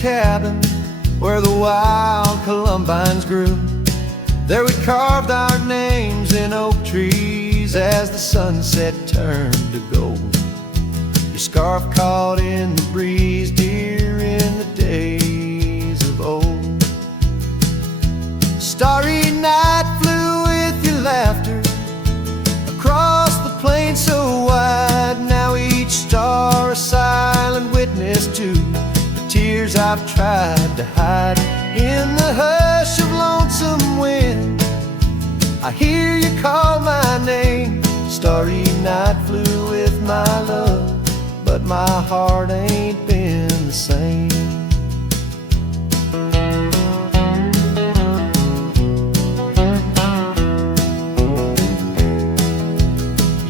cabin where the wild columbines grew. There we carved our names in oak trees as the sunset turned to gold. Your scarf caught in the breeze, dear, in the days of old. Starry night flew with your laughter across the plain so wide. Now each star a silent witness to the tears I've tried to hide. In the hush of lonesome wind, I hear you call my name. Starry night flew with my love, but my heart ain't been the same.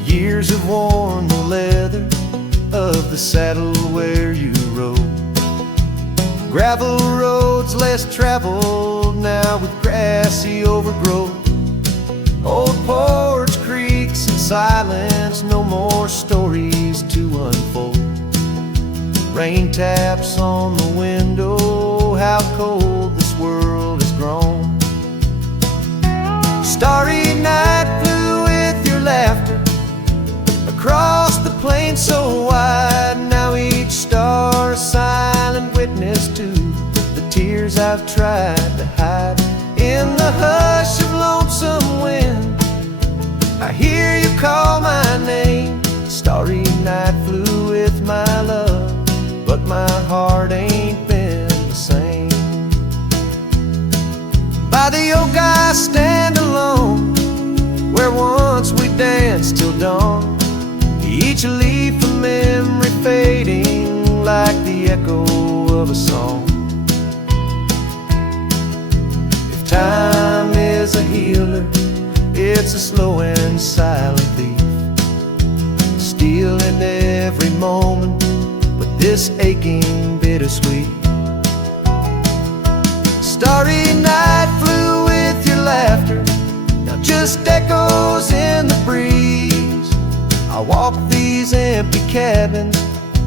Years have worn the leather of the saddle where you rode. Gravel roads less traveled now with grassy overgrowth. Old porch creaks and silence, no more stories to unfold. Rain taps on the window, how cold this world has grown. Starry night flew with your laughter across the plain so wide. Now each star a silent witness to the tears I've tried to hide. In the hush of lonesome wind, I hear you call my name. Starry night flew with my love, but my heart ain't been the same. By the oak I stand alone, where once we danced till dawn. Each leaf a memory fading like the echo of a song. If time is a healer, it's a slow and silent thief, stealing every moment with this aching bittersweet. Starry night flew with your laughter, now just echoes in the breeze. I walk these empty cabins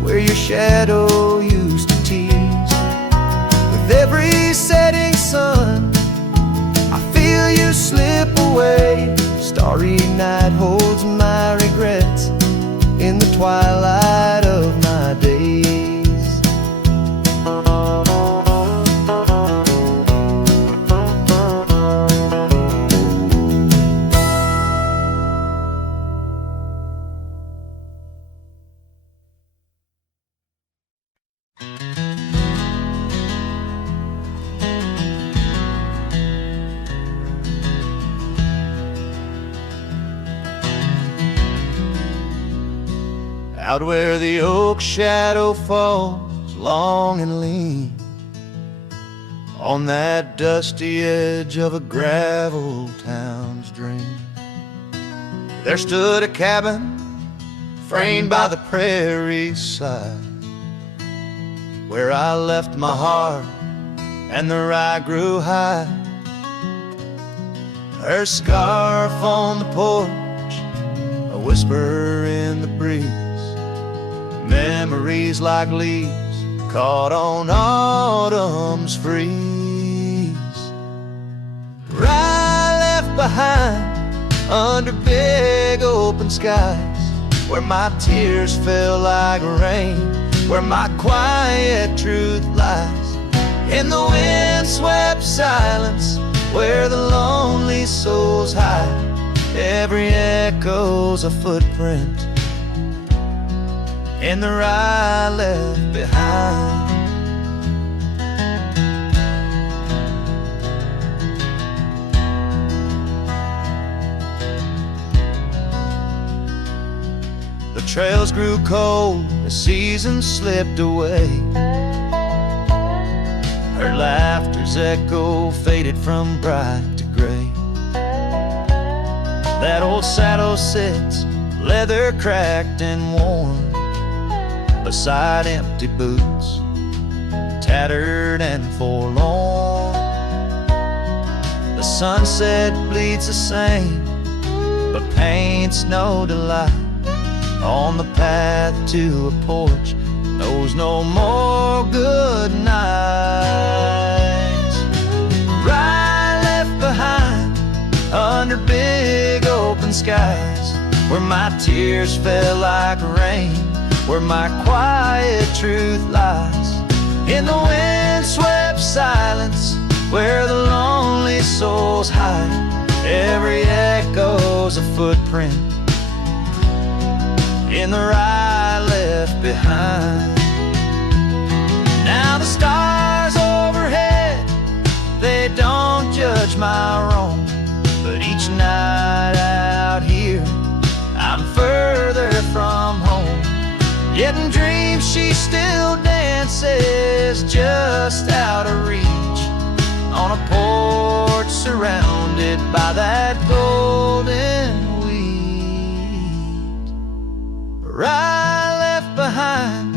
where your shadow used to tease. With every setting sun, I feel you slip away. Starry night holds my regrets in the twilight of my days. Out where the oak shadow falls long and lean, on that dusty edge of a gravel town's dream, there stood a cabin framed by the prairie's side, where I left my heart and the rye grew high. Her scarf on the porch, a whisper in the breeze, memories like leaves caught on autumn's freeze. Rye left behind under big open skies, where my tears fell like rain, where my quiet truth lies. In the wind-swept silence, where the lonely souls hide, every echo's a footprint in the rye left behind. The trails grew cold, the seasons slipped away. Her laughter's echo faded from bright to gray. That old saddle sits, leather cracked and worn, beside empty boots, tattered and forlorn. The sunset bleeds the same, but paints no delight on the path to a porch knows no more good nights. Right left behind under big open skies, where my tears fell like rain, where my quiet truth lies. In the wind-swept silence, where the lonely souls hide, every echo's a footprint in the ride left behind. Now the stars overhead, they don't judge my wrong, but each night out here I'm further from home. Yet in dreams she still dances just out of reach, on a porch surrounded by that golden wheat. Right left behind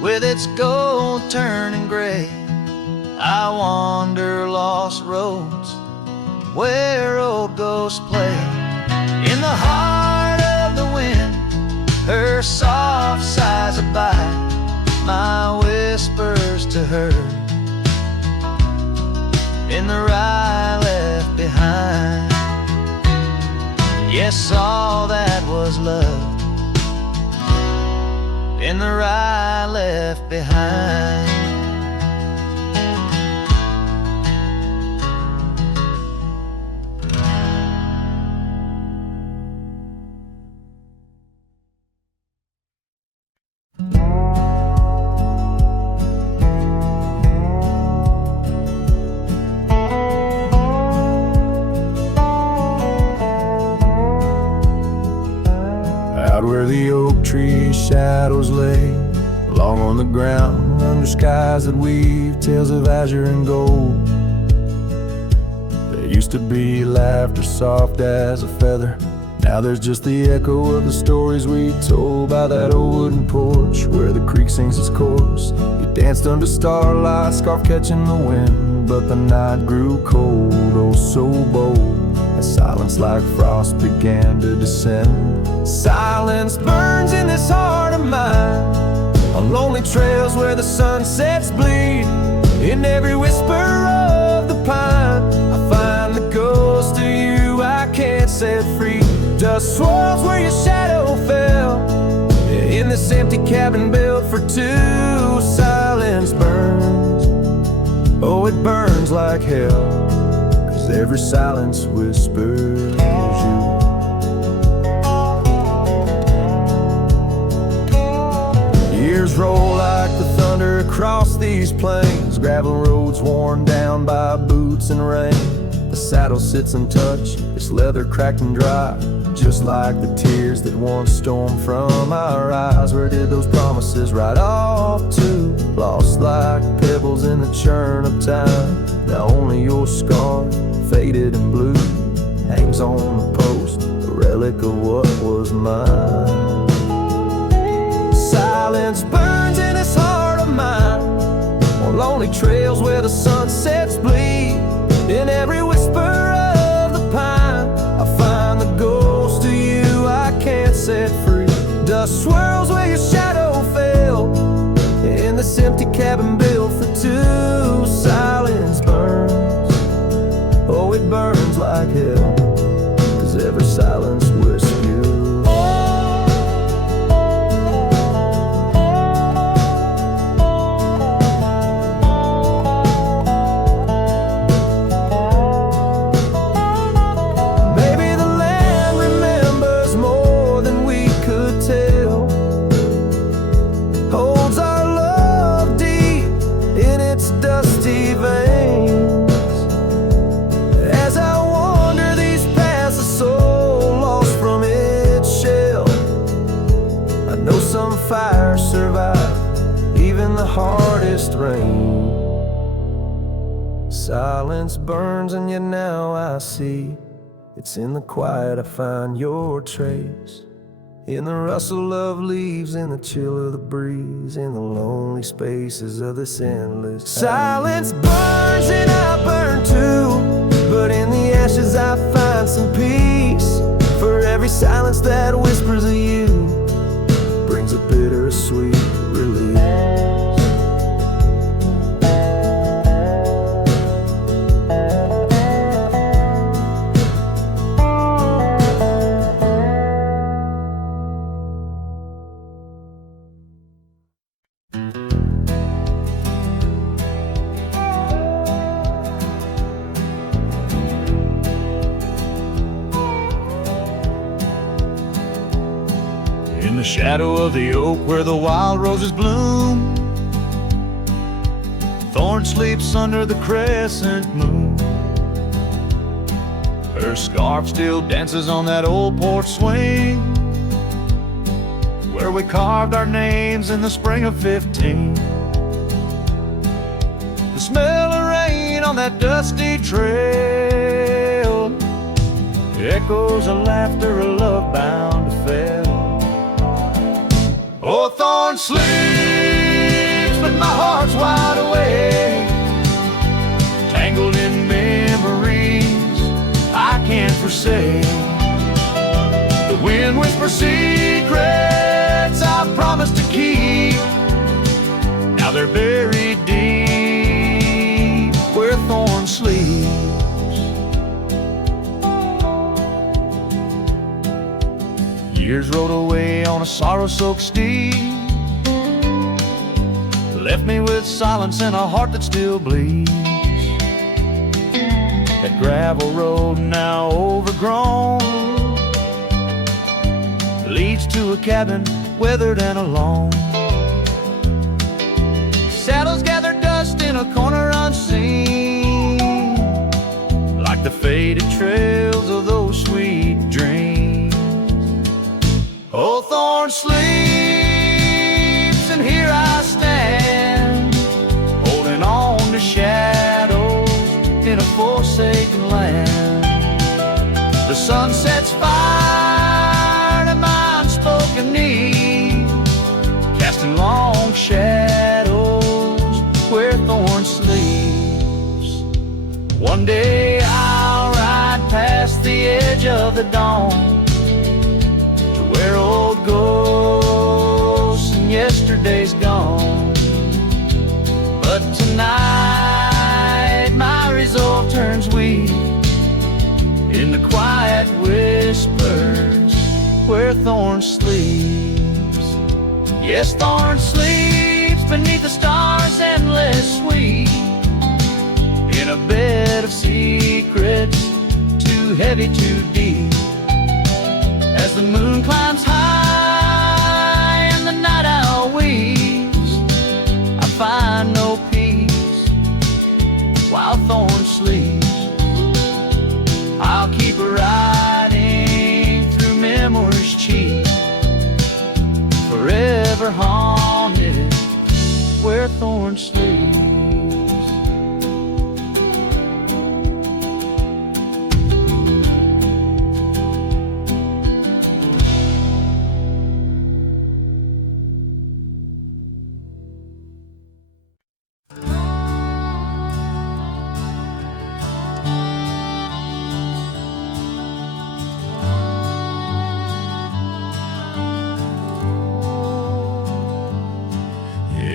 with its gold turning gray, I wander lost roads where old ghosts play. In the heart of the wind, her soft sighs abide my whispers to her. In the rye left behind, yes, all that was love in the rye left behind. Out where the oak tree shadows lay, long on the ground, under skies that weave tales of azure and gold. There used to be laughter soft as a feather, now there's just the echo of the stories we told by that old wooden porch where the creek sings its chorus. You danced under starlight, scarf catching the wind, but the night grew cold, oh so bold, as silence like frost began to descend. Silence burns in this heart of mine, on lonely trails where the sunsets bleed. In every whisper of the pine, I find the ghost of you I can't set free. Dust swirls where your shadow fell, in this empty cabin built for two. Silence burns, oh it burns like hell, 'cause every silence whispers you. Years roll like the thunder across these plains, gravel roads worn down by boots and rain. The saddle sits untouched, its leather cracked and dry, just like the tears that once stormed from our eyes. Where did those promises ride off to? Lost like pebbles in the churn of time. Now only your scar, faded and blue, hangs on the post, a relic of what was mine. Silence burns in this heart of mine, on lonely trails where the sunsets bleed. In every whisper of the pine, I find the ghost of you I can't set free. Dust swirls where your shadow fell, in this empty cabin built for two. Silence burns, oh it burns like hell, 'cause every silence whispers you. Fire survive even the hardest rain. Silence burns and yet now I see, it's in the quiet I find your trace. In the rustle of leaves, in the chill of the breeze, in the lonely spaces of this endless time. Silence burns and I burn too, but in the ashes I find some peace. For every silence that whispers of you brings a bittersweet relief. In the shadow of the oak where the wild roses bloom, Thorn sleeps under the crescent moon. Her scarf still dances on that old porch swing where we carved our names in the spring of 15. The smell of rain on that dusty trail, echoes of laughter, a love bound to fail. Oh, Thorn sleeps, but my heart's wide awake, tangled in memories I can't forsake. The wind whispers secrets I promised to keep. Now they're buried deep where Thorn sleeps. Years rode away on a sorrow-soaked steed, left me with silence and a heart that still bleeds. That gravel road now overgrown leads to a cabin weathered and alone. Saddles gather dust in a corner unseen, like the faded trails of those sweet dreams. Oh, Thorn sleeps, and here I stand, holding on to shadows in a forsaken land. The sun sets fire to my unspoken need, casting long shadows where Thorn sleeps. One day I'll ride past the edge of the dawn, where old ghosts and yesterday's gone. But tonight my resolve turns weak in the quiet whispers where Thorn sleeps. Yes, Thorn sleeps beneath the stars endless sweet, in a bed of secrets too heavy, too deep. As the moon climbs high and the night owl weeps, I find no peace while Thorn sleeps. I'll keep riding through memories cheap, forever haunted where Thorn sleeps.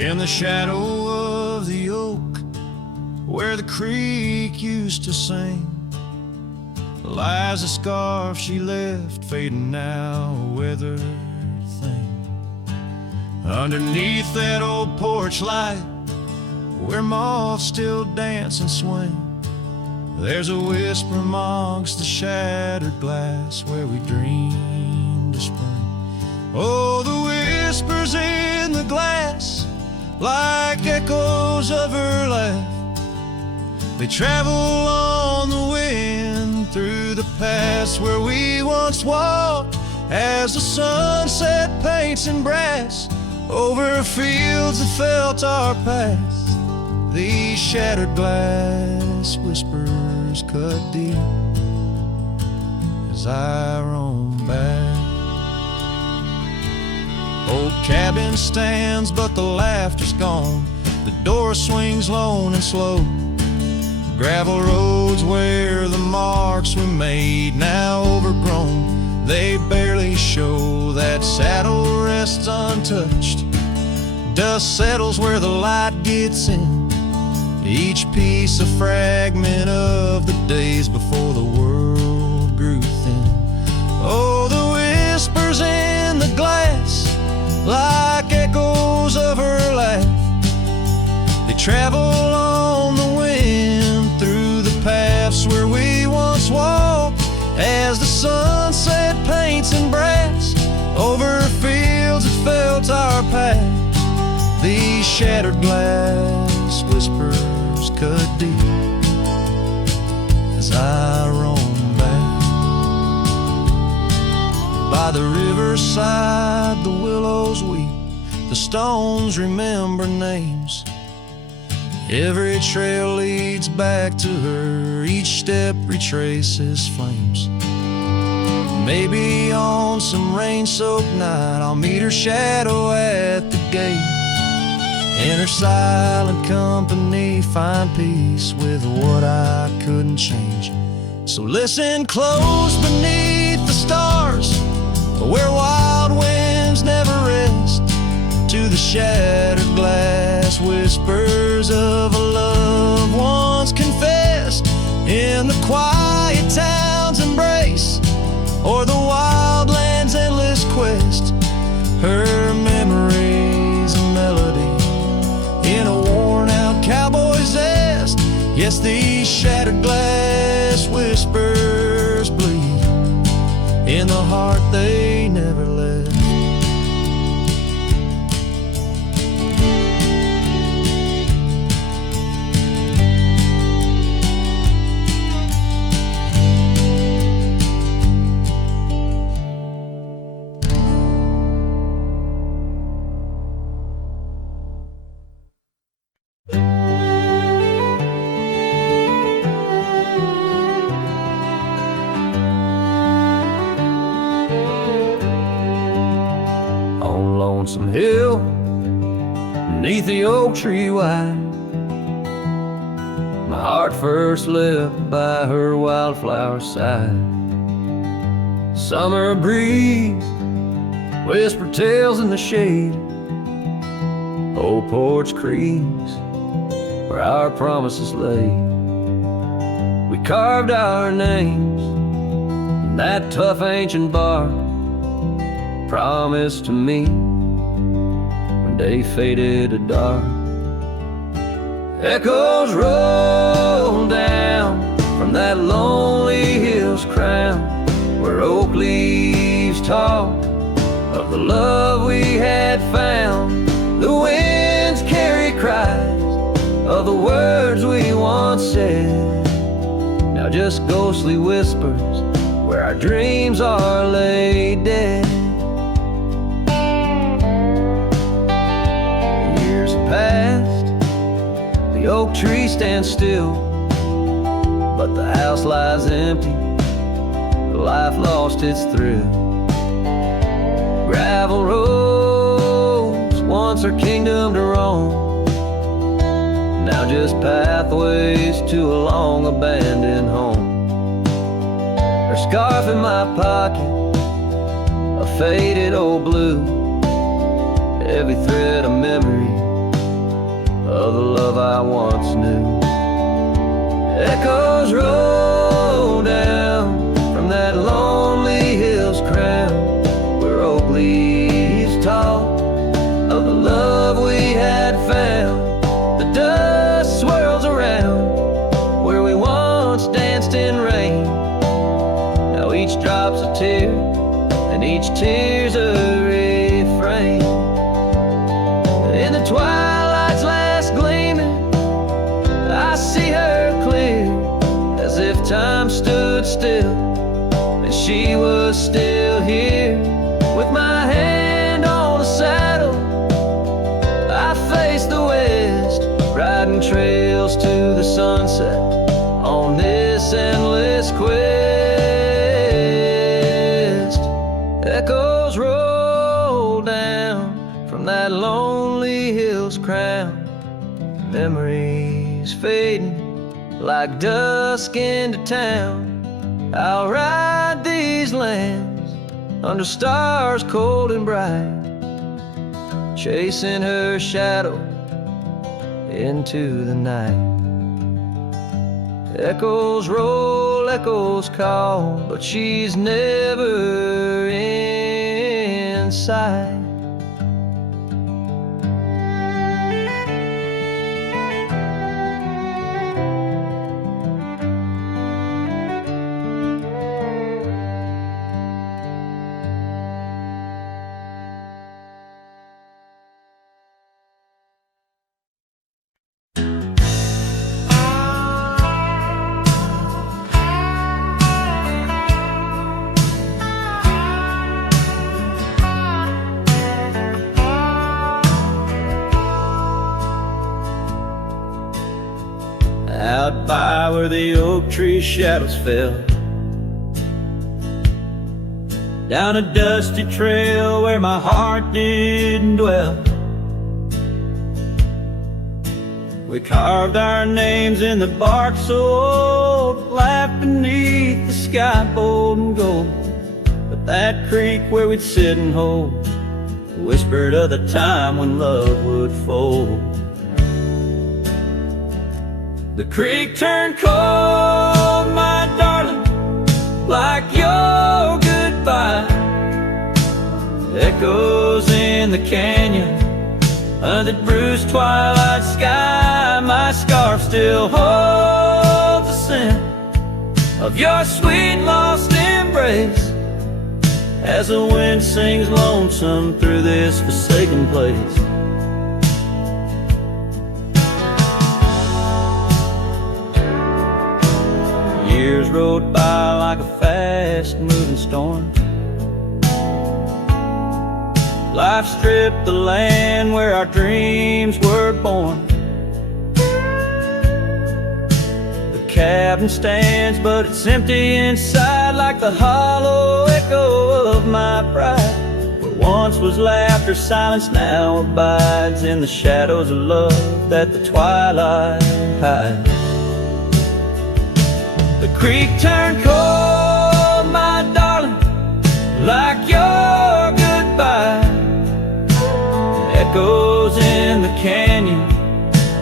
In the shadow of the oak where the creek used to sing lies a scarf she left, fading now, a weathered thing. Underneath that old porch light where moths still dance and swing, there's a whisper amongst the shattered glass where we dreamed of spring. Oh, the whispers in the glass, like echoes of her laugh, they travel on the wind through the past where we once walked, as the sunset paints in brass over fields that felt our past. These shattered glass whispers cut deep as I roam back. Old cabin stands, but the laughter's gone. The door swings lone and slow. Gravel roads where the marks we made, now overgrown, they barely show. That saddle rests untouched, dust settles where the light gets in, each piece a fragment of the days before the world grew thin. Oh, the whispers in the glass, like echoes of her laugh, they travel on the wind through the paths where we once walked, as the sunset paints in brass over fields shattered glass whispers cut deep as I roam back. By the riverside the willows weep, the stones remember names. Every trail leads back to her, each step retraces flames. Maybe on some rain-soaked night I'll meet her shadow at the gate. In her silent company find peace with what I couldn't change. So listen close beneath the stars, where wild winds never rest, to the shattered glass whispers of a love once confessed. In the quiet town's embrace, or the wild land's endless quest, her memory's a melody in a worn-out cowboy's zest. Yes, these shattered glass whispers bleed in the heart they never left. On Lonesome Hill, beneath the oak tree wide, my heart first lived by her wildflower side. Summer breeze whispered tales in the shade, old porch creaks where our promises lay. We carved our names in that tough ancient bark, promised to meet when day faded to dark. Echoes roll down from that lonely hill's crown, where oak leaves talk of the love we had found. The winds carry cries of the words we once said, now just ghostly whispers where our dreams are laid dead. Years have passed, the oak tree stands still, but the house lies empty, life lost its thrill. Gravel roads, once our kingdom to roam, now just pathways to a long abandoned home. Her scarf in my pocket, a faded old blue, every thread a memory of the love I once knew. Echoes roll down from that lonely hill's crown, where oak leaves talk of the love we had found. The dust swirls around where we once danced in rain, now each drop's a tear and each tear's a refrain. In the twilight's last gleaming, I see her clear, as if time stood still and she was still here. With my hand on the saddle, I face the west, riding trails to the sunset on this endless quest. Echoes roll down from that lonely hill's crown, memories fading like dusk into town. I'll ride these lands under stars cold and bright, chasing her shadow into the night. Echoes roll, echoes call, but she's never in sight. where the oak tree shadows fell, down a dusty trail where my heart didn't dwell. We carved our names in the bark so old, laughed beneath the sky bold and gold. But that creek where we'd sit and hold whispered of the time when love would fold. The creek turned cold, my darling, like your goodbye. Echoes in the canyon, under the bruised twilight sky. My scarf still holds the scent of your sweet lost embrace, as the wind sings lonesome through this forsaken place. Years rode by like a fast-moving storm. Life stripped the land where our dreams were born. The cabin stands, but it's empty inside, like the hollow echo of my pride. Where once was laughter, silence now abides in the shadows of love that the twilight hides. The creek turned cold, my darling, like your goodbye. Echoes in the canyon,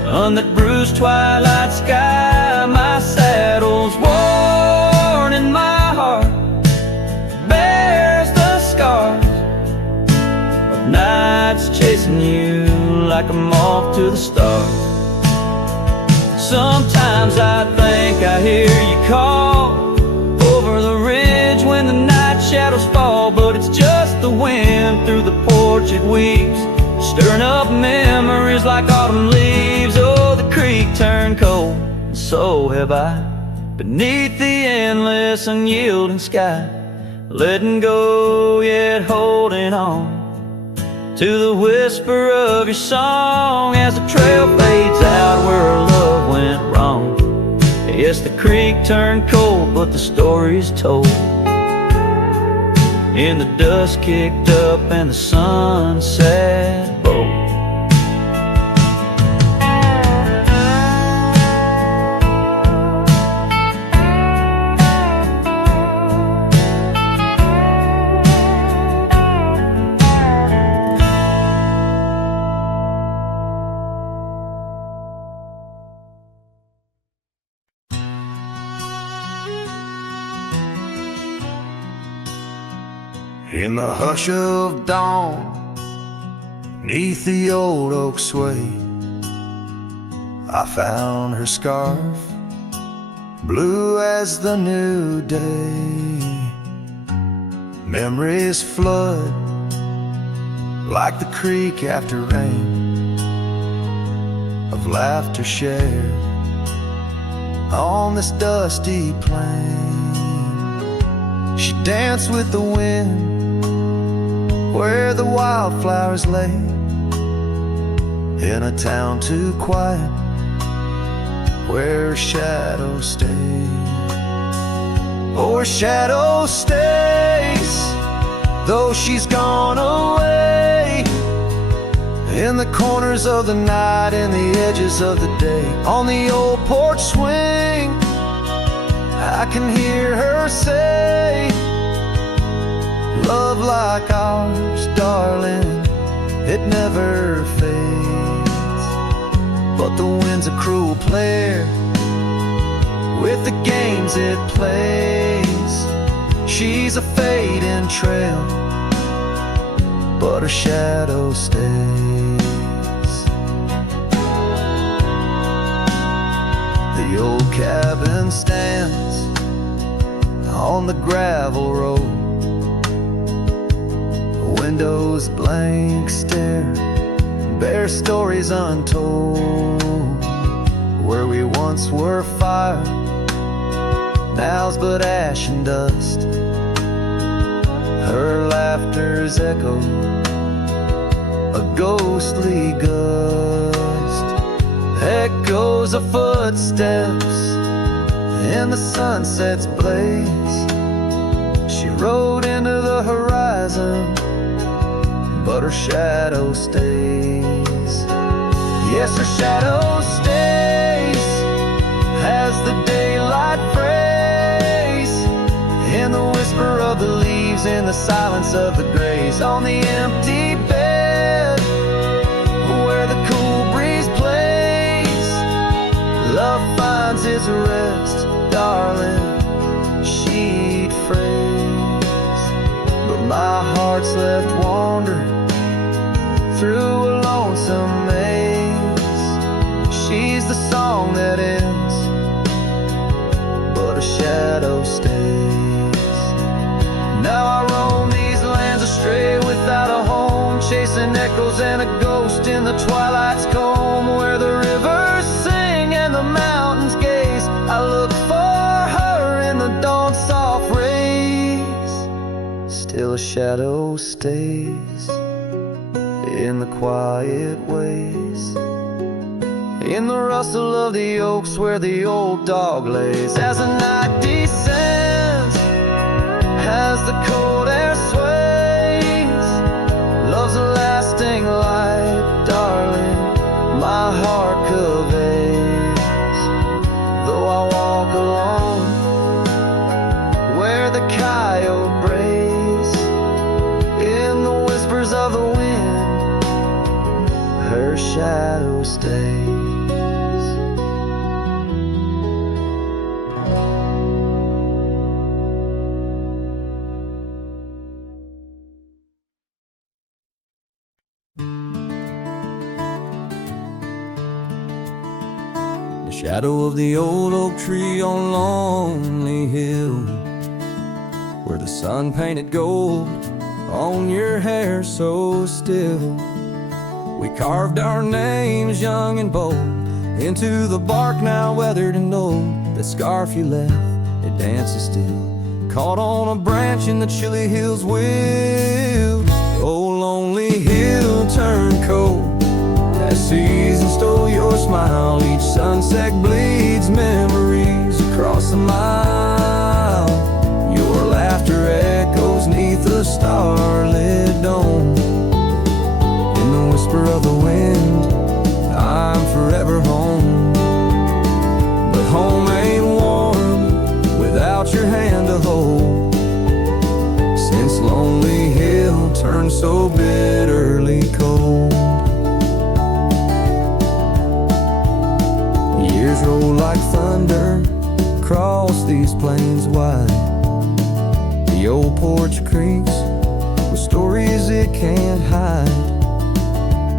on that bruised twilight sky. My saddle's worn and my heart bears the scars of nights chasing you like a moth to the stars. Sometimes I think I hear you call over the ridge when the night shadows fall, but it's just the wind through the porch it weaves, stirring up memories like autumn leaves. Oh, the creek turned cold, and so have I, beneath the endless unyielding sky, letting go yet holding on to the whisper of your song as the trail fades out where our love went wrong. Yes, the creek turned cold, but the story's told in the dust kicked up and the sunset bold. In the hush of dawn, neath the old oak sway, I found her scarf, blue as the new day. Memories flood like the creek after rain, of laughter shared on this dusty plain. She danced with the wind where the wildflowers lay, in a town too quiet where her shadow stays. Oh, her shadow stays, though she's gone away, in the corners of the night, in the edges of the day. On the old porch swing, I can hear her say, love like ours, darling, it never fades. But the wind's a cruel player with the games it plays. She's a fading trail, but her shadow stays. The old cabin stands on the gravel road, windows blank stare, bare stories untold. Where we once were fire, now's but ash and dust. Her laughter's echo, a ghostly gust. Echoes of footsteps in the sunset's blaze. She rode into the horizon, but her shadow stays. Yes, her shadow stays as the daylight frays in the whisper of the leaves, in the silence of the grays, on the empty bed where the cool breeze plays. Love finds its rest, darling, she'd phrase. But my heart's left wandering through a lonesome maze. She's the song that ends, but a shadow stays. Now I roam these lands astray without a home, chasing echoes and a ghost in the twilight's comb, where the rivers sing and the mountains gaze. I look for her in the dawn's soft rays. Still a shadow stays in the quiet ways, in the rustle of the oaks where the old dog lays. As the night descends, as the cold air sways, love's a lasting light, darling, my heart conveys. Though I walk alone where the coyote brays, in the whispers of the wind, her shadow stays. The shadow of the old oak tree on Lonely Hill, where the sun painted gold on your hair so still. We carved our names young and bold into the bark now weathered and old. That scarf you left, it dances still, caught on a branch in the chilly hills wild. Oh, lonely hill turned cold as season stole your smile. Each sunset bleeds memories across the mile. Your laughter echoes neath the starlit dome. In the whisper of the wind, I'm forever home. But home ain't warm without your hand to hold. Since Lonely Hill turned so bitterly cold. Years roll like thunder across these plains wide. The old porch creaks with stories it can't hide.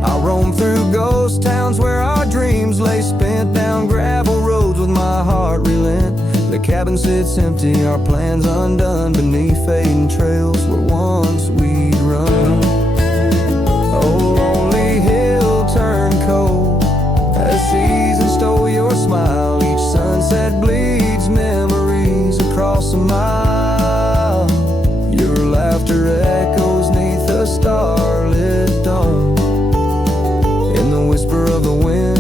I roam through ghost towns where our dreams lay spent, down gravel roads with my heart relent. The cabin sits empty, our plans undone, beneath fading trails where once we'd run. Oh, lonely hill turned cold as season stole your smile. Each sunset bleeds memories across a mile. Your laughter echoes neath a starlit dome. In the whisper of the wind,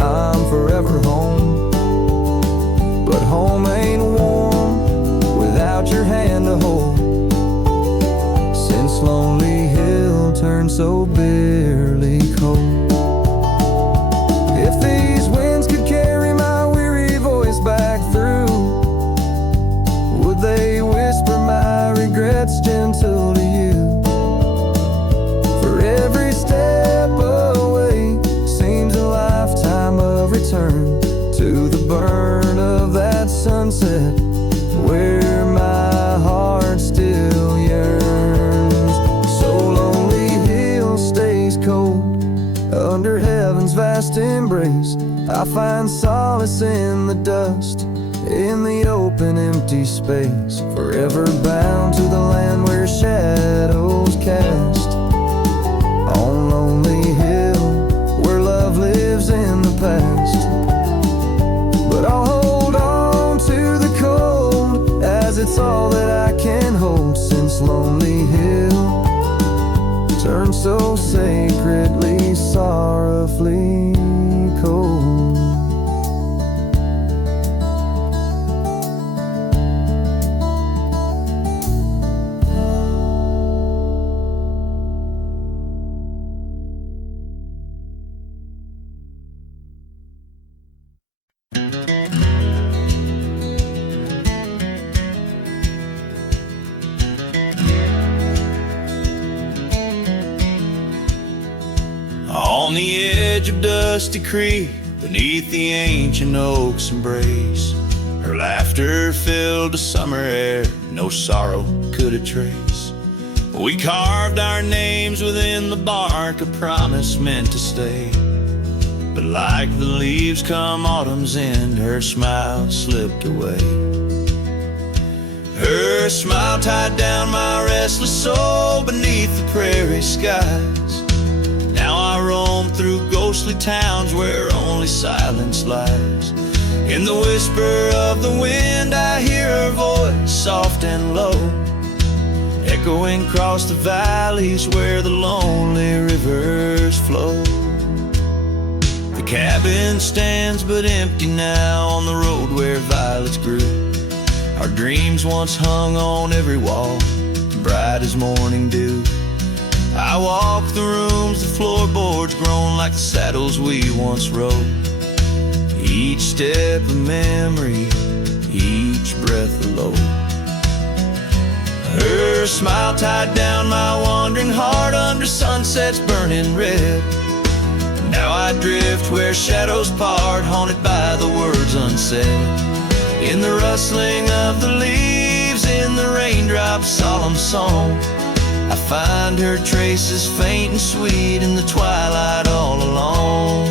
I'm forever home. But home ain't warm without your hand to hold. Since Lonely Hill turned so bitterly cold. If these winds could carry my weary voice back through, would they whisper my regrets gentle to you? For every step away seems a lifetime of return to the burn of that sunset where my heart still yearns. So Lonely Hill stays cold under heaven's vast embrace. I find solace in the dust, in the open empty space, forever bound to the land where shadows cast. On Lonely Hill where love lives in the past. But I'll hold on to the cold as it's all that I can hold. Since Lonely Hill turned so sacredly, sorrowfully cold. the edge of Dusty Creek, beneath the ancient oak's embrace, her laughter filled the summer air, no sorrow could it trace. We carved our names within the bark, a promise meant to stay. But like the leaves come autumn's end, her smile slipped away. Her smile tied down my restless soul beneath the prairie skies. Now I roam through ghostly towns where only silence lies. In the whisper of the wind I hear her voice, soft and low, echoing across the valleys where the lonely rivers flow. The cabin stands but empty now on the road where violets grew. Our dreams once hung on every wall, bright as morning dew. I walk the rooms, the floorboards grown like the saddles we once rode. Each step a memory, each breath a load. Her smile tied down my wandering heart under sunsets burning red. Now I drift where shadows part, haunted by the words unsaid. In the rustling of the leaves, in the raindrops' solemn song, I find her traces faint and sweet in the twilight all along.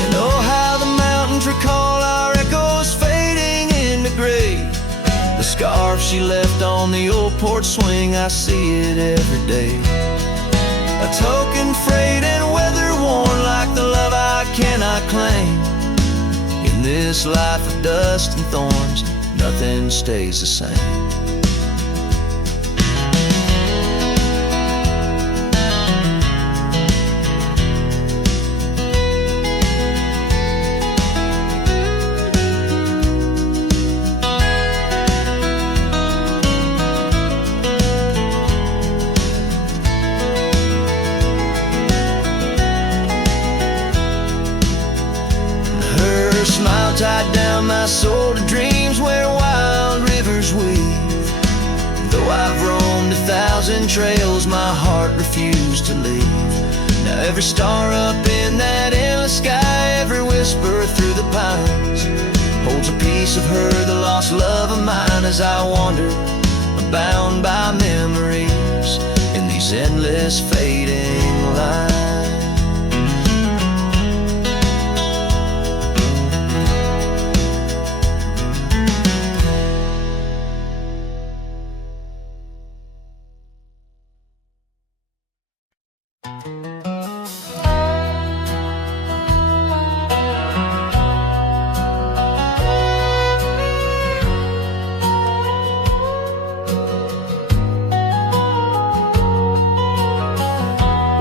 And oh, how the mountains recall our echoes fading into gray. The scarf she left on the old porch swing, I see it every day. A token frayed and weather-worn like the love I cannot claim. In this life of dust and thorns, nothing stays the same. Tied down my soul to dreams where wild rivers weave. Though I've roamed 1,000 trails, my heart refused to leave. Now every star up in that endless sky, every whisper through the pines, holds a piece of her, the lost love of mine. As I wander, bound by memories in these endless fading lines.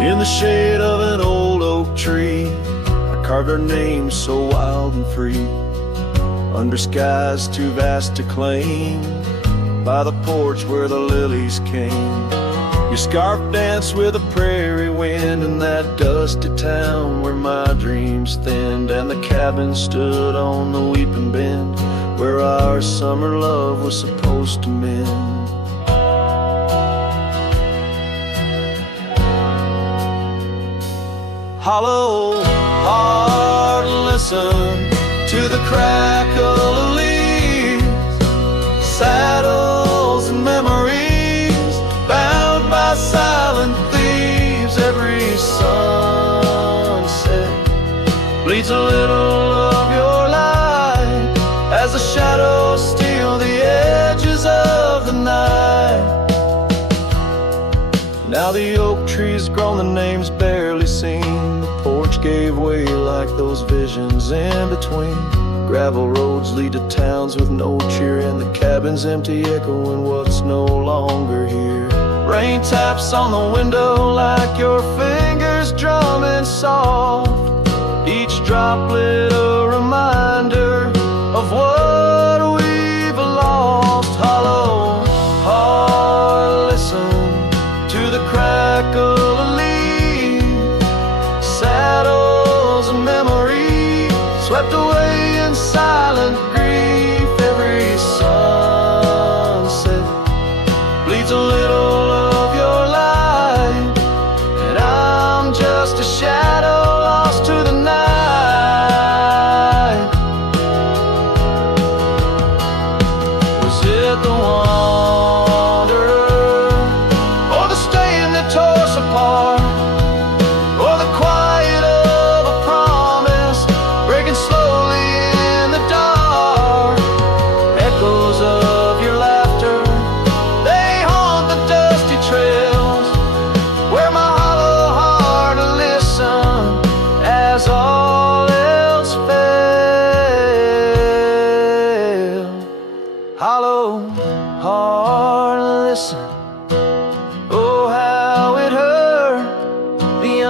In the shade of an old oak tree, I carved our names so wild and free, under skies too vast to claim, by the porch where the lilies came. Your scarf danced with the prairie wind in that dusty town where my dreams thinned, and the cabin stood on the weeping bend where our summer love was supposed to mend. Hollow heart, listen to the crackle of leaves, saddles and memories bound by silent thieves. Every sunset bleeds a little of your light as the shadows steal the edges of the night. Now the oak tree's grown, the name's barely seen. The porch gave way like those visions in between. Gravel roads lead to towns with no cheer, and the cabin's empty, echoing what's no longer here. Rain taps on the window like your fingers drumming soft, each droplet a reminder of what we've lost. Hollow heart, listen to the crackle of leaves, saddles and memories swept away in silent grief. Every sunset bleeds a little of your light, and I'm just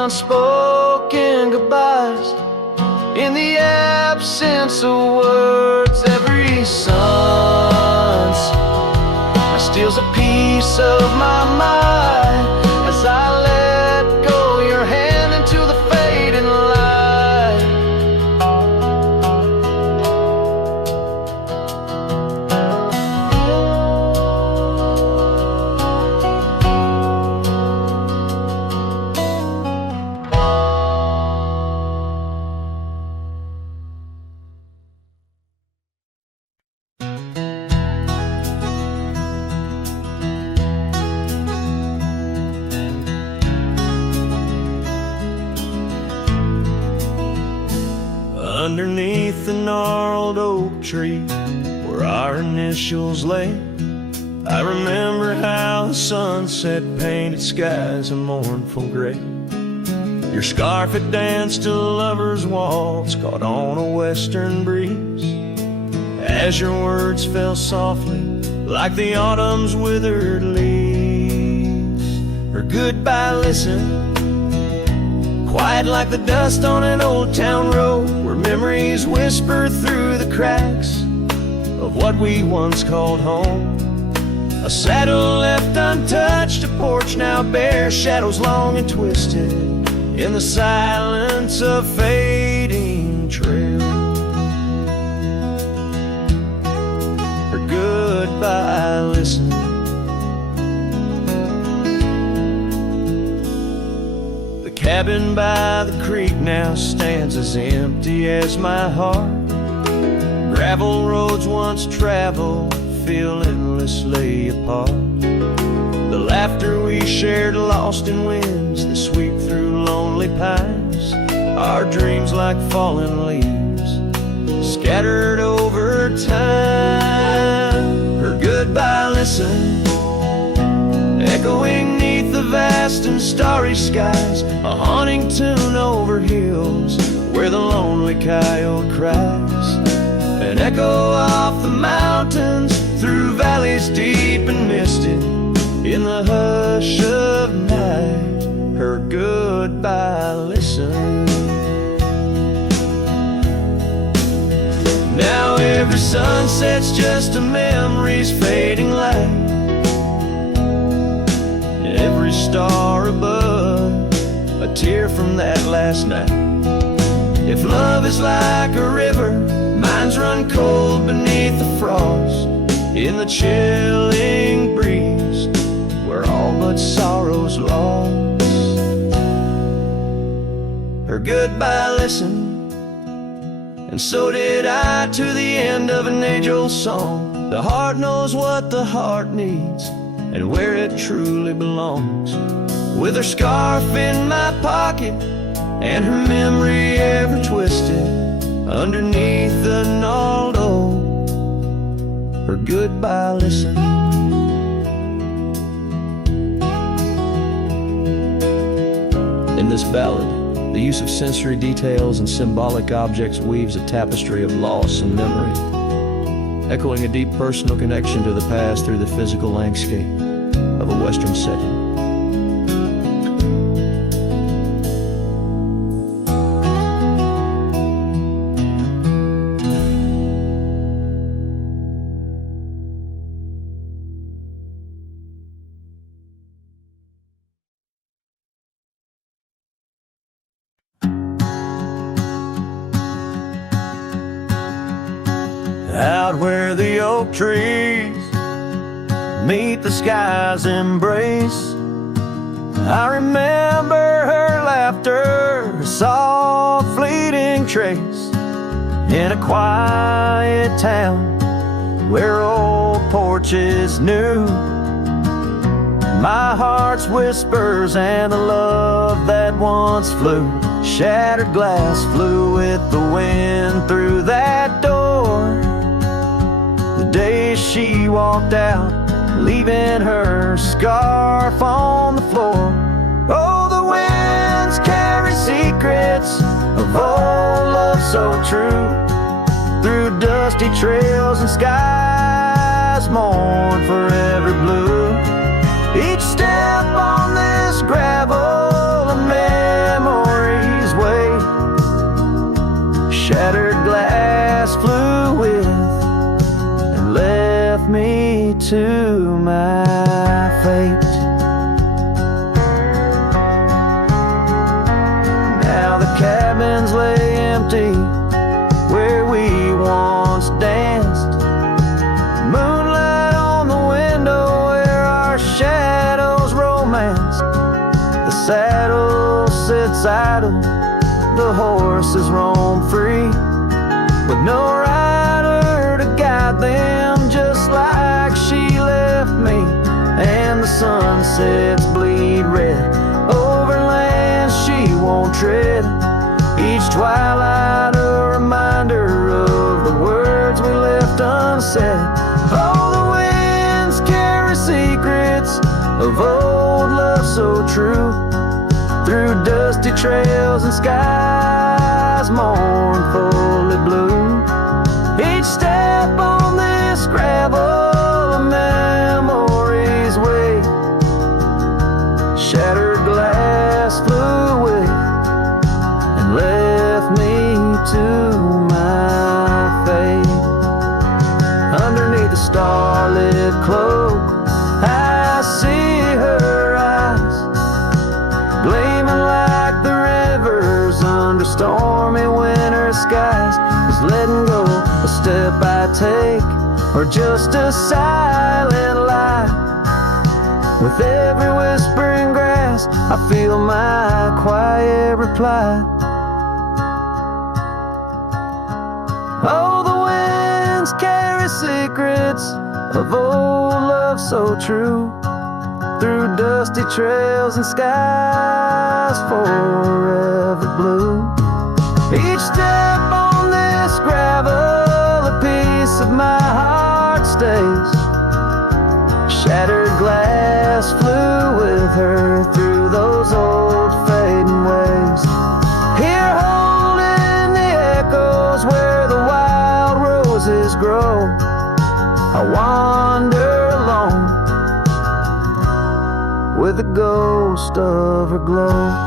unspoken goodbyes, in the absence of words. Every sunset steals a piece of my mind as I let go your hand into the fading light. Underneath the gnarled oak tree where our initials lay, I remember how the sunset painted skies a mournful gray. Your scarf had danced a lover's waltz caught on a western breeze, as your words fell softly like the autumn's withered leaves. Her goodbye listened, quiet like the dust on an old town road, where memories whisper through the cracks of what we once called home. A saddle left untouched, a porch now bare, shadows long and twisted in the silence of fading trail. Her goodbye listened. The cabin by the creek now stands as empty as my heart. Gravel roads once traveled feel endlessly apart. The laughter we shared lost in winds that sweep through lonely pines. Our dreams like fallen leaves scattered over time. Her goodbye listened, echoing neath the vast and starry skies, a haunting tune over hills where the lonely coyote cries, an echo off the mountains through valleys deep and misted in the hush of night. Her goodbye listen. Now every sunset's just a memory's fading light, every star above a tear from that last night. If love is like a river, mine's run cold beneath the frost, in the chilling breeze where all but sorrow's lost. Her goodbye listened, and so did I, to the end of an age-old song. The heart knows what the heart needs and where it truly belongs. With her scarf in my pocket and her memory ever twisted underneath the gnarled oak, her goodbye listen. In this ballad, the use of sensory details and symbolic objects weaves a tapestry of loss and memory, echoing a deep personal connection to the past through the physical landscape of a Western setting. Out where the oak trees meet the sky's embrace, I remember her laughter, a soft fleeting trace, in a quiet town where old porches knew my heart's whispers and the love that once flew. Shattered glass flew with the wind through that door the day she walked out, leaving her scarf on the floor. Oh, the winds carry secrets of old love so true, through dusty trails and skies mourn forever blue. Each step on this gravel, a memory to my fate. Now the cabins lay empty where we once danced. Moonlight on the window where our shadows romanced. The saddle sits idle, the horses roam free, with no rider to guide them, just like she left me. And the sunsets bleed red over lands she won't tread. Each twilight a reminder of the words we left unsaid. Oh, the winds carry secrets of old love so true, through dusty trails and skies mournfully blue. Each step on this gravel a memory's way. Shattered glass flew with and left me to my fate. Underneath the starlit cloak I see her eyes, gleaming like the rivers under stormy winter skies. Is letting go a step I take, or just a silent lie? With every whispering grass I feel my quiet reply. Oh, the winds carry secrets of old love so true, through dusty trails and skies forever blue. Each step on this gravel a piece of my heart stays. Shattered glass flew with her through those old fading ways. Here holding the echoes where the wild roses grow, I wander alone with the ghost of her glow.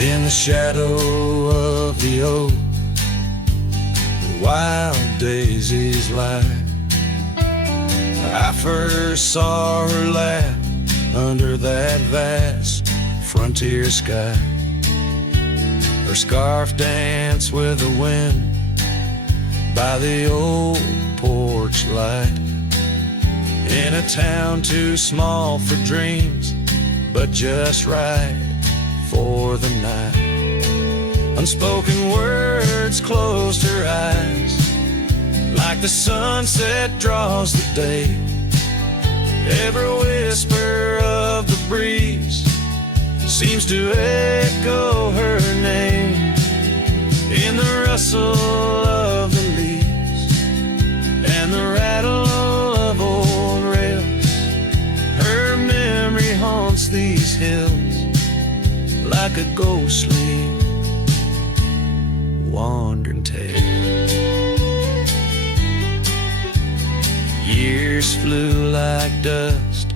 In the shadow of the oak, the wild daisies lie. I first saw her laugh under that vast frontier sky. Her scarf danced with the wind by the old porch light. In a town too small for dreams, but just right for the night. Unspoken words closed her eyes, like the sunset draws the day. Every whisper of the breeze seems to echo her name. In the rustle of the leaves and the rattle of old rails, her memory haunts these hills like a ghostly wandering tale. Years flew like dust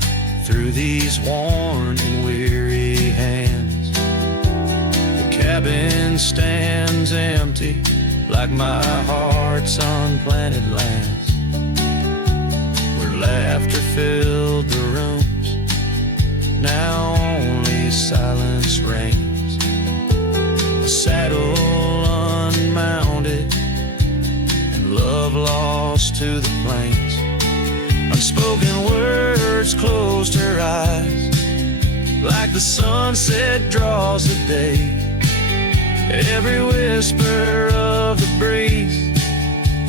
through these worn and weary hands. The cabin stands empty like my heart's unplanted lands, where laughter filled the rooms, now only silence reigns. The saddle unmounted and love lost to the plains. Unspoken words closed her eyes, like the sunset draws the day. Every whisper of the breeze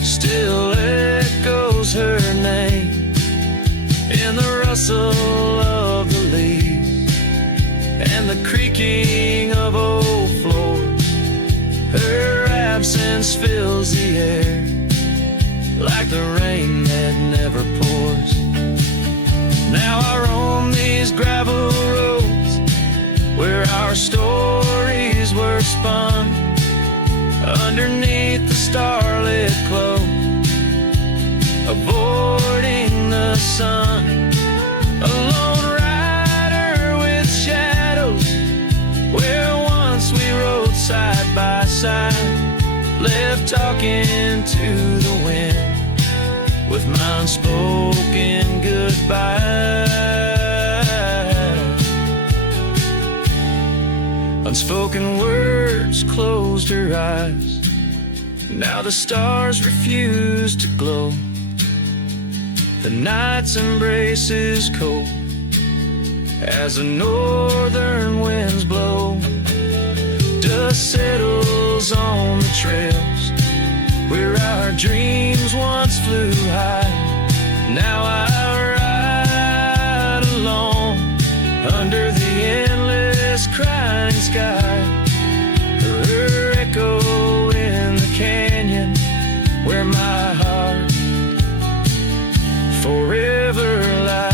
still echoes her name. In the rustle of the leaves and the creaking of old floors, her absence fills the air like the rain that never pours. Now I roam these gravel where our stories were spun underneath the starlit glow, avoiding the sun. A lone rider with shadows, where once we rode side by side, left talking to the wind with my unspoken goodbye. Unspoken words closed her eyes. Now the stars refuse to glow. The night's embrace is cold as the northern winds blow. Dust settles on the trails where our dreams once flew high. Now I ride alone under the endless crying sky. Her echo in the canyon where my heart forever lies.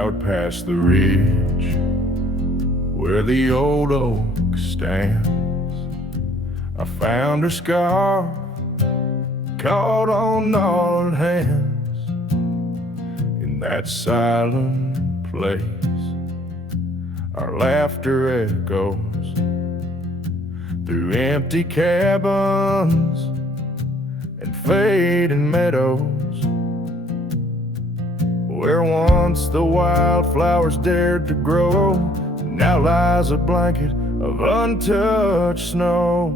Out past the ridge where the old oak stands, I found her scarf caught on gnarled hands. In that silent place our laughter echoes through empty cabins and fading meadows, where once the wildflowers dared to grow, now lies a blanket of untouched snow.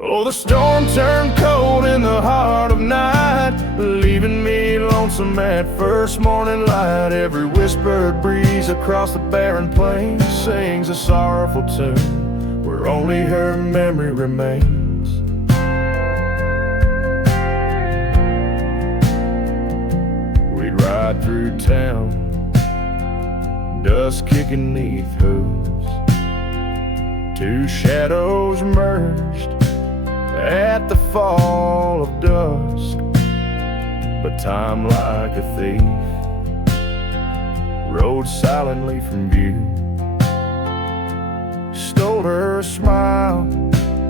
Oh, the storm turned cold in the heart of night, leaving me lonesome at first morning light. Every whispered breeze across the barren plains sings a sorrowful tune where only her memory remains. Ride through town, dust kicking neath hooves, two shadows merged at the fall of dusk. But time, like a thief, rode silently from view, stole her smile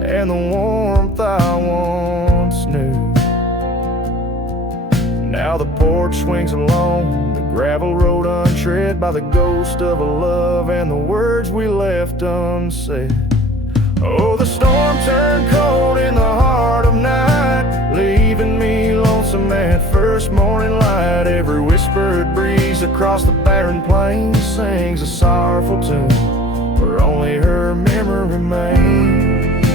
and the warmth I once knew. Now the porch swings along the gravel road untread by the ghost of a love and the words we left unsaid. Oh, the storm turned cold in the heart of night, leaving me lonesome at first morning light. Every whispered breeze across the barren plains sings a sorrowful tune where only her memory remains.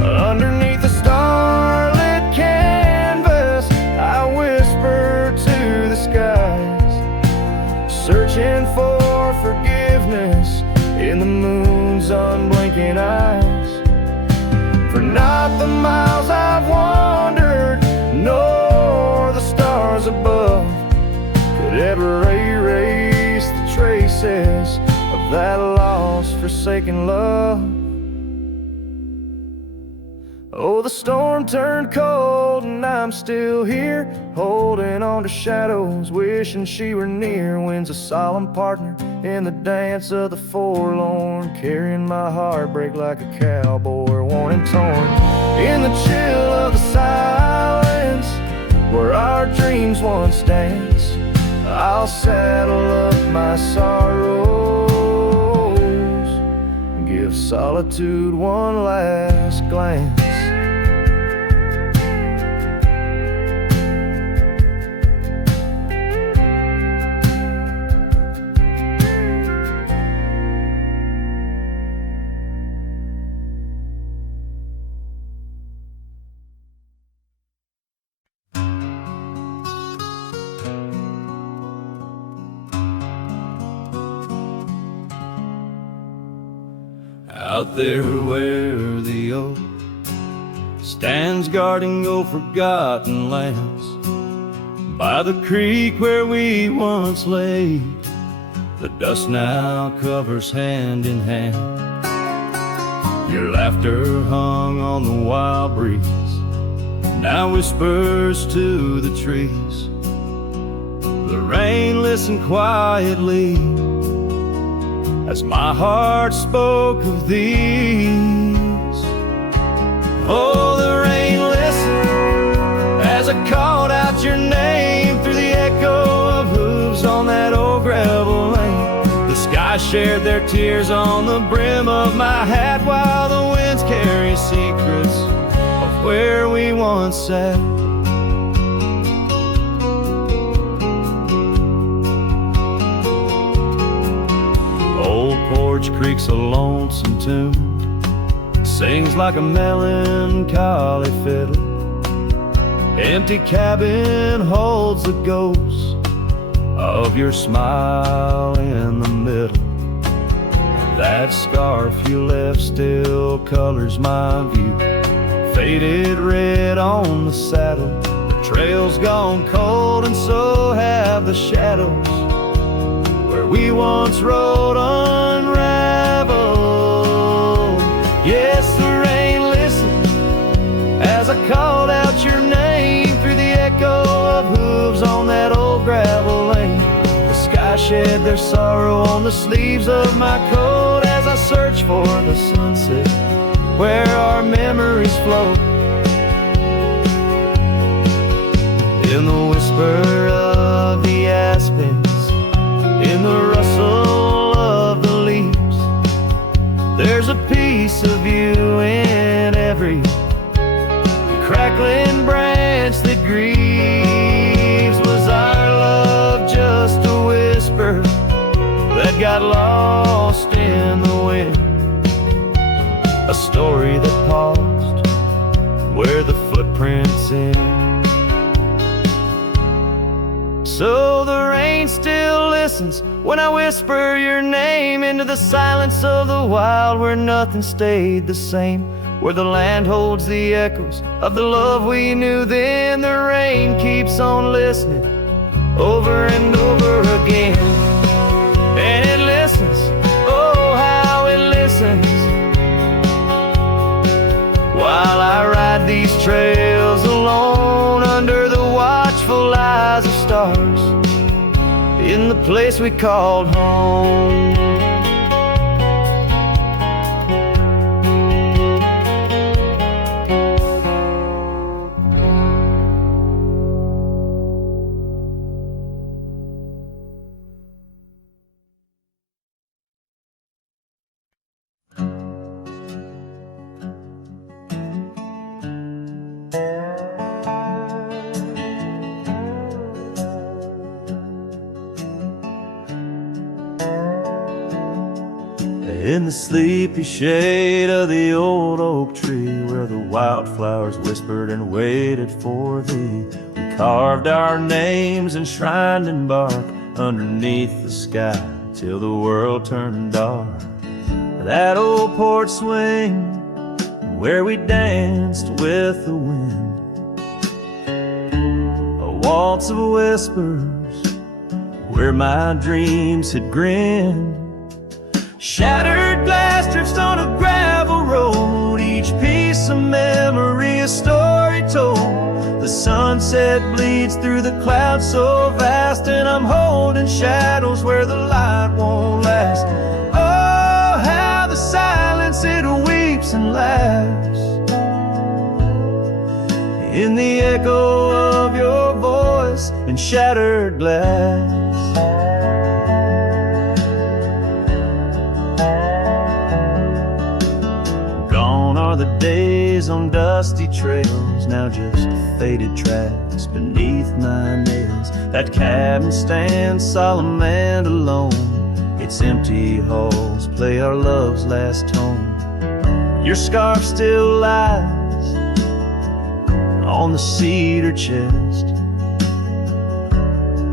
Underneath the starlit canvas I whisper to the skies, searching for forgiveness in the moon's unblinking eyes. For not the miles I've wandered, nor the stars above could ever erase the traces of that lost, forsaken love. Oh, the storm turned cold and I'm still here, holding on to shadows, wishing she were near. Wind's a solemn partner in the dance of the forlorn, carrying my heartbreak like a cowboy, worn and torn. In the chill of the silence, where our dreams once danced, I'll saddle up my sorrows and give solitude one last glance. out there where the oak stands guarding old forgotten lands, by the creek where we once lay, the dust now covers hand in hand. Your laughter hung on the wild breeze, now whispers to the trees. The rain listened quietly as my heart spoke of these. Oh, the rain listened as I called out your name through the echo of hooves on that old gravel lane. The sky shared their tears on the brim of my hat, while the winds carry secrets of where we once sat. Old Porch Creek's a lonesome tune, sings like a melancholy fiddle. Empty cabin holds the ghost of your smile in the middle. That scarf you left still colors my view, faded red on the saddle. The trail's gone cold and so have the shadows where we once rode unravel. Yes, the rain listened as I called out your name through the echo of hooves on that old gravel lane. The sky shed their sorrow on the sleeves of my coat as I search for the sunset where our memories float. In the whisper of the aspens, in the rustle of the leaves, there's a piece of you in every crackling branch that grieves. Was our love just a whisper that got lost in the wind? A story that paused where the footprints end. So the rain still listens when I whisper your name into the silence of the wild, where nothing stayed the same, where the land holds the echoes of the love we knew then. The rain keeps on listening over and over again, and it listens, oh how it listens, while I ride these trails alone under the watchful eyes of stars in the place we called home. In the sleepy shade of the old oak tree, where the wildflowers whispered and waited for thee, we carved our names enshrined in bark underneath the sky till the world turned dark. That old porch swing where we danced with the wind, a waltz of whispers where my dreams had grinned. Shattered glass drifts on a gravel road, each piece of memory a story told. The sunset bleeds through the clouds so vast, and I'm holding shadows where the light won't last. Oh, how the silence it weeps and laughs in the echo of your voice and shattered glass. The days on dusty trails, now just faded tracks beneath my nails. That cabin stands solemn and alone, its empty halls play our love's last tone. Your scarf still lies on the cedar chest,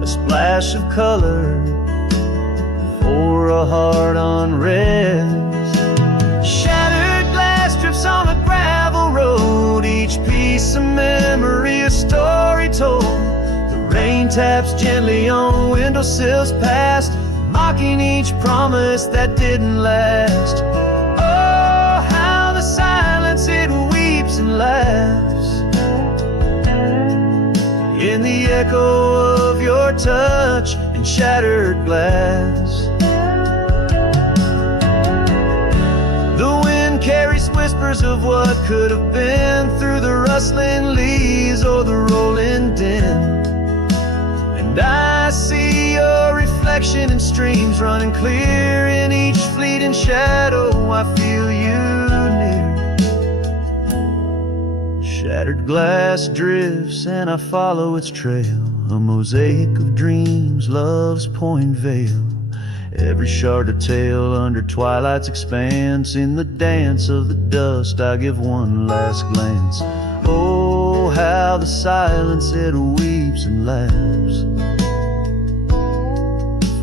a splash of color for a heart unrest. taps gently on windowsills past, mocking each promise that didn't last. Oh, how the silence it weeps and laughs in the echo of your touch and shattered glass. The wind carries whispers of what could have been through the rustling leaves or the rolling din. And I see your reflection in streams running clear in each fleeting shadow. I feel you near. Shattered glass drifts and I follow its trail, a mosaic of dreams, love's point veil. Every shard of tale under twilight's expanse. In the dance of the dust I give one last glance. Oh, how the silence it weeps and laughs,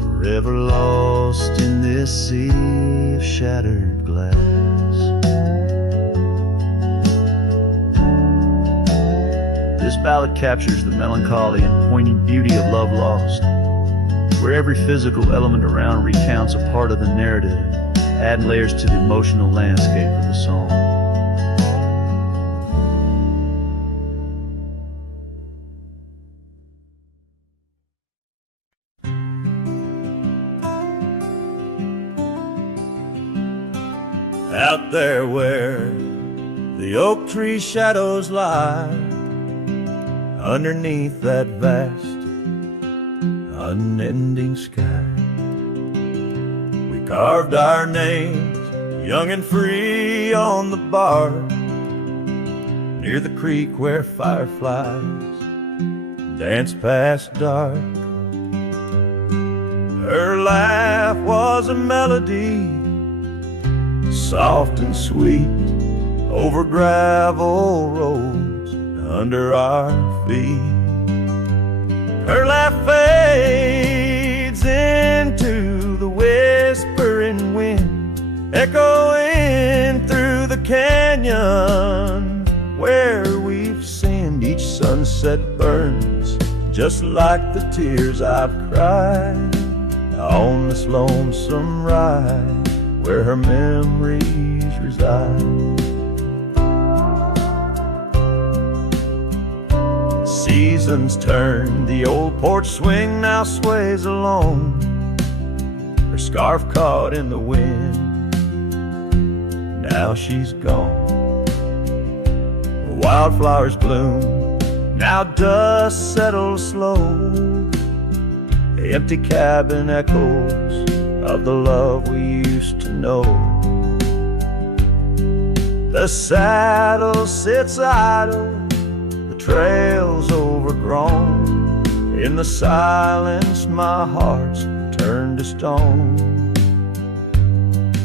forever lost in this sea of shattered glass. This ballad captures the melancholy and poignant beauty of love lost, where every physical element around recounts a part of the narrative, adding layers to the emotional landscape of the song. Out there where the oak tree shadows lie, underneath that vast unending sky, we carved our names, young and free, on the bar near the creek where fireflies dance past dark. Her laugh was a melody, soft and sweet, over gravel roads under our feet. Her laugh fades into the whispering wind, echoing through the canyon where we've sinned. Each sunset burns just like the tears I've cried on this lonesome ride where her memories reside. Seasons turn, the old porch swing now sways alone, her scarf caught in the wind, now she's gone. Wildflowers bloom, now dust settles slow, the empty cabin echoes of the love we used to know. The saddle sits idle, the trail's overgrown, in the silence my heart's turned to stone.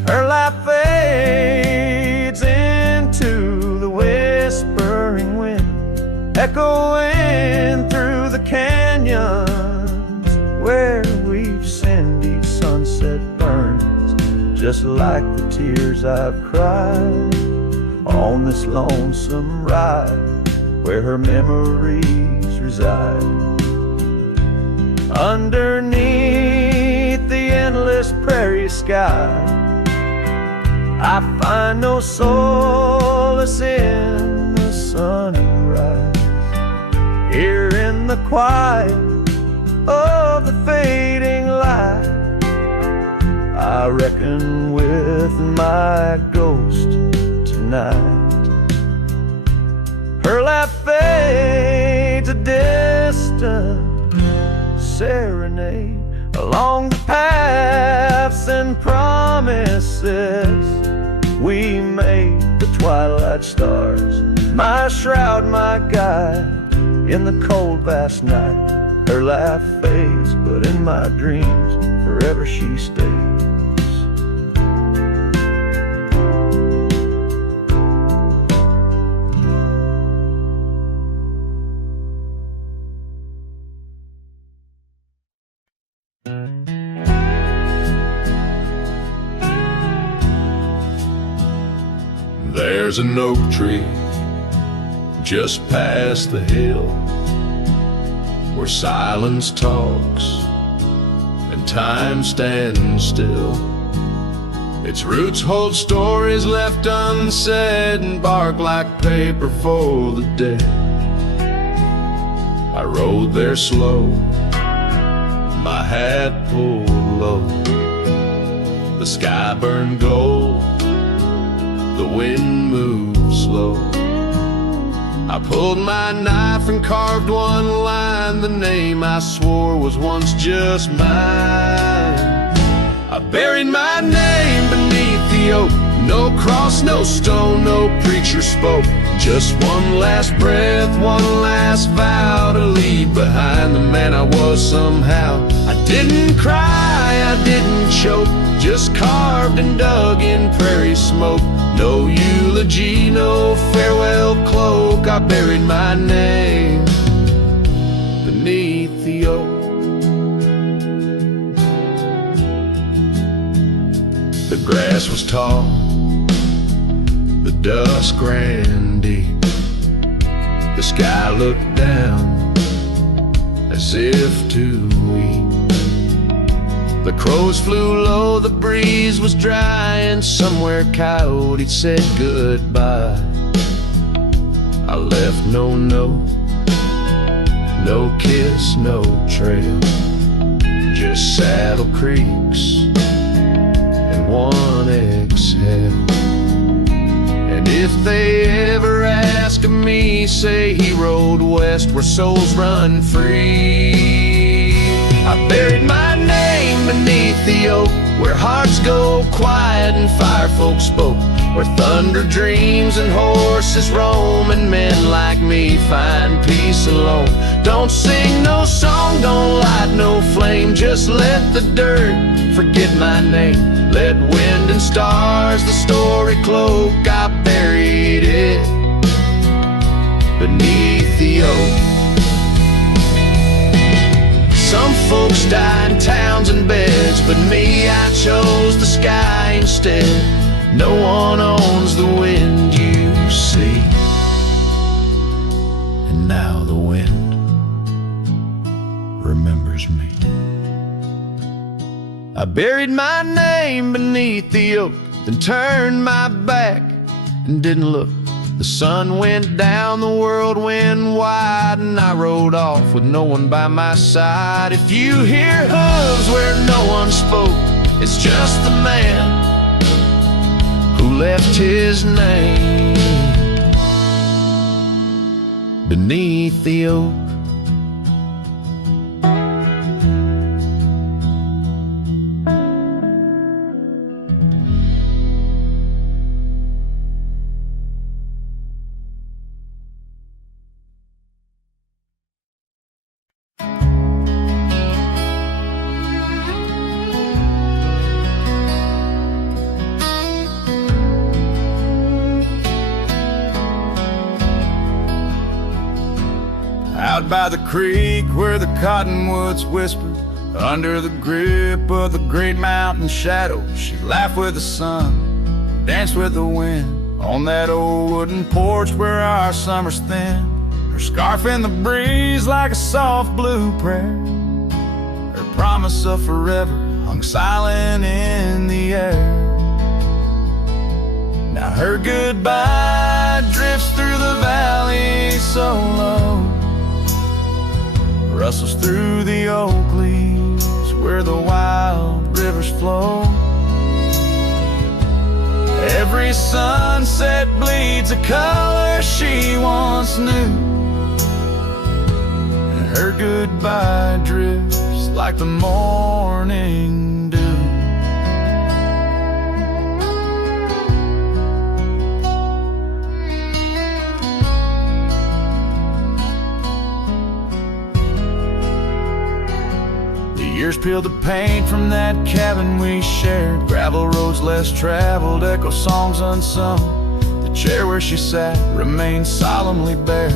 Her laugh fades into the whispering wind, echoing through the canyons where we've sinned. Each sunset burns just like the tears I've cried on this lonesome ride where her memories reside. Underneath the endless prairie sky, I find no solace in the sunrise. Here in the quiet of the fading light, I reckon with my ghost tonight. Her laugh fades, a distant serenade along the paths and promises we made. The twilight stars, my shroud, my guide in the cold vast night. Her laugh fades, but in my dreams forever she stays. There's an oak tree just past the hill, where silence talks and time stands still. Its roots hold stories left unsaid and bark like paper for the dead. I rode there slow, my hat pulled low. The sky burned gold, the wind moved slow. I pulled my knife and carved one line, the name I swore was once just mine. I buried my name beneath the oak. No cross, no stone, no preacher spoke. Just one last breath, one last vow to leave behind the man I was somehow. I didn't cry, I didn't choke, just carved and dug in prairie smoke. No eulogy, no farewell cloak. I buried my name beneath the oak. The grass was tall, the dusk ran deep. The sky looked down as if to weep. The crows flew low, the breeze was dry, and somewhere coyote said goodbye. I left no note, no kiss, no trail, just saddle creaks and one exhale. And if they ever ask of me, say he rode west where souls run free. I buried my name beneath the oak, where hearts go quiet and fire folk spoke, where thunder dreams and horses roam, and men like me find peace alone. Don't sing no song, don't light no flame, just let the dirt forget my name. Let wind and stars the story cloak. I buried it beneath the oak. Some folks die in towns and beds, but me, I chose the sky instead. No one owns the wind you see, and now the wind remembers me. I buried my name beneath the oak, then turned my back and didn't look. The sun went down, the world went wide, and I rode off with no one by my side. If you hear hooves where no one spoke, it's just the man who left his name beneath the oak. Out by the creek where the cottonwoods whisper, under the grip of the great mountain shadow, she laughed with the sun, danced with the wind, on that old wooden porch where our summer's thin. Her scarf in the breeze like a soft blue prayer, her promise of forever hung silent in the air. Now her goodbye drifts through the valley so low, rustles through the oak leaves where the wild rivers flow. Every sunset bleeds a color she once knew, and her goodbye drifts like the morning dew. Years peeled the paint from that cabin we shared, gravel roads less traveled, echo songs unsung. The chair where she sat remains solemnly bare,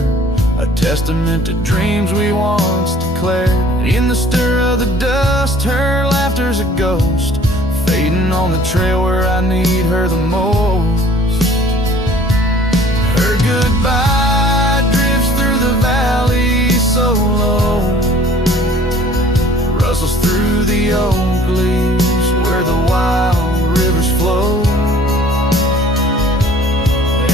a testament to dreams we once declared. In the stir of the dust, her laughter's a ghost, fading on the trail where I need her the most. Her goodbye drifts through the valley so low, the oak leaves where the wild rivers flow.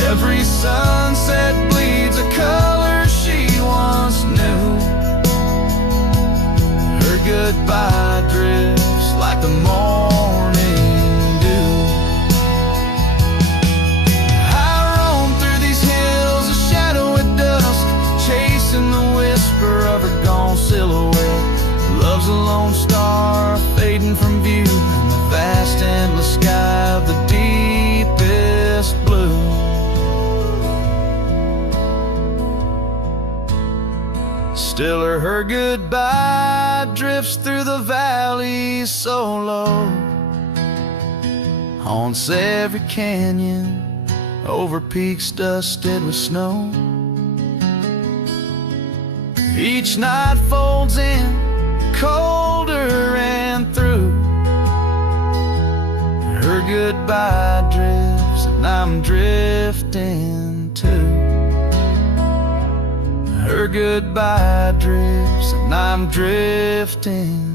Every sunset bleeds a color she once knew. Her goodbye drifts like the morning dew. I roam through these hills, a shadow at dusk, chasing the whisper of her gone silhouette. Love's a lone star fading from view in the vast endless sky of the deepest blue. Still her goodbye drifts through the valleys so low, haunts every canyon, over peaks dusted with snow. Each night folds in, colder and through. Her goodbye drifts and I'm drifting too. Her goodbye drifts and I'm drifting